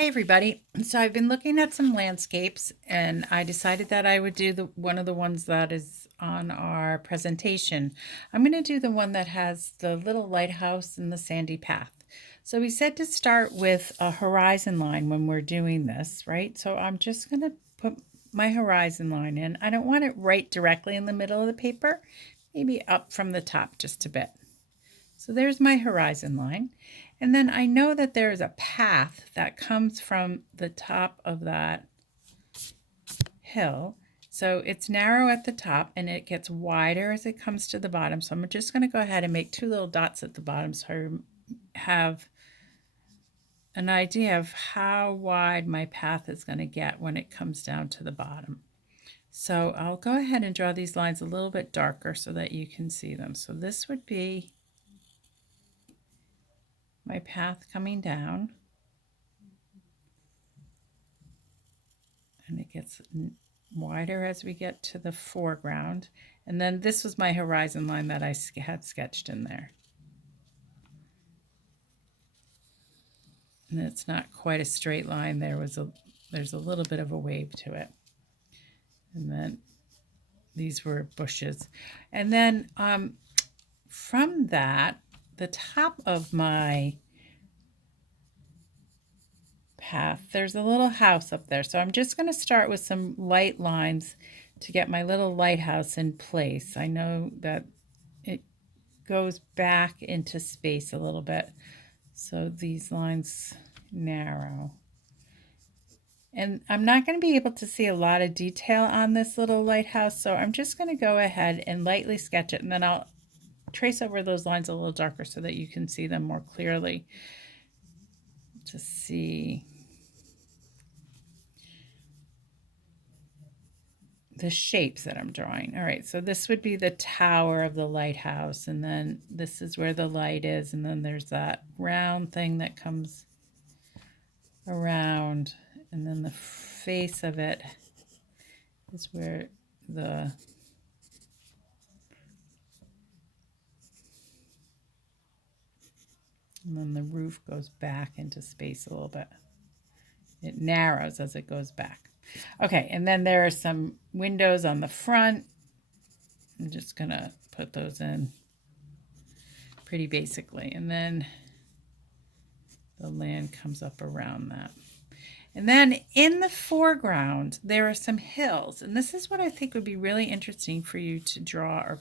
Hi everybody. So I've been looking at some landscapes and I decided that I would do one of the ones that is on our presentation. I'm going to do the one that has the little lighthouse and the sandy path. So we said to start with a horizon line when we're doing this, right? So I'm just going to put my horizon line in. I don't want it right directly in the middle of the paper, maybe up from the top just a bit. So there's my horizon line. And then I know that there's a path that comes from the top of that hill. So it's narrow at the top and it gets wider as it comes to the bottom. So I'm just going to go ahead and make two little dots at the bottom so I have an idea of how wide my path is going to get when it comes down to the bottom. So I'll go ahead and draw these lines a little bit darker so that you can see them. So this would be my path coming down. And it gets wider as we get to the foreground. And then this was my horizon line that I had sketched in there. And it's not quite a straight line. There's a little bit of a wave to it. And then these were bushes. And then from that, the top of my path, there's a little house up there. So I'm just going to start with some light lines to get my little lighthouse in place. I know that it goes back into space a little bit, so these lines narrow. And I'm not going to be able to see a lot of detail on this little lighthouse, so I'm just going to go ahead and lightly sketch it, and then I'll trace over those lines a little darker so that you can see them more clearly to see the shapes that I'm drawing. All right, so this would be the tower of the lighthouse, and then this is where the light is, and then there's that round thing that comes around, and then the face of it is where and then the roof goes back into space a little bit. It narrows as it goes back. Okay, and then there are some windows on the front. I'm just gonna put those in pretty basically, and then the land comes up around that. And then in the foreground, there are some hills, and this is what I think would be really interesting for you to draw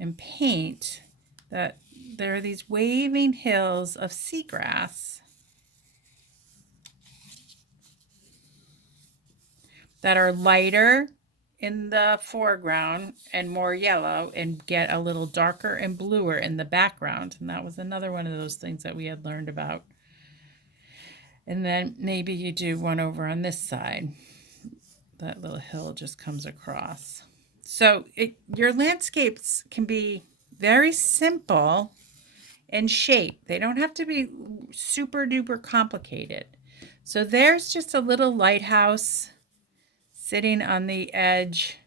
and paint, that there are these waving hills of seagrass that are lighter in the foreground and more yellow and get a little darker and bluer in the background. And that was another one of those things that we had learned about. And then maybe you do one over on this side. That little hill just comes across. So your landscapes can be very simple in shape. They don't have to be super duper complicated. So there's just a little lighthouse sitting on the edge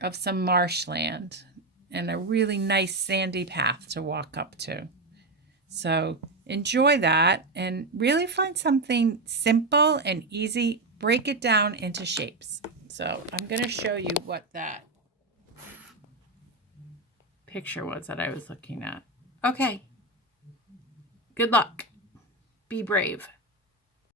of some marshland and a really nice sandy path to walk up to. So enjoy that and really find something simple and easy. Break it down into shapes. So I'm going to show you what that picture was that I was looking at. Okay. Good luck. Be brave.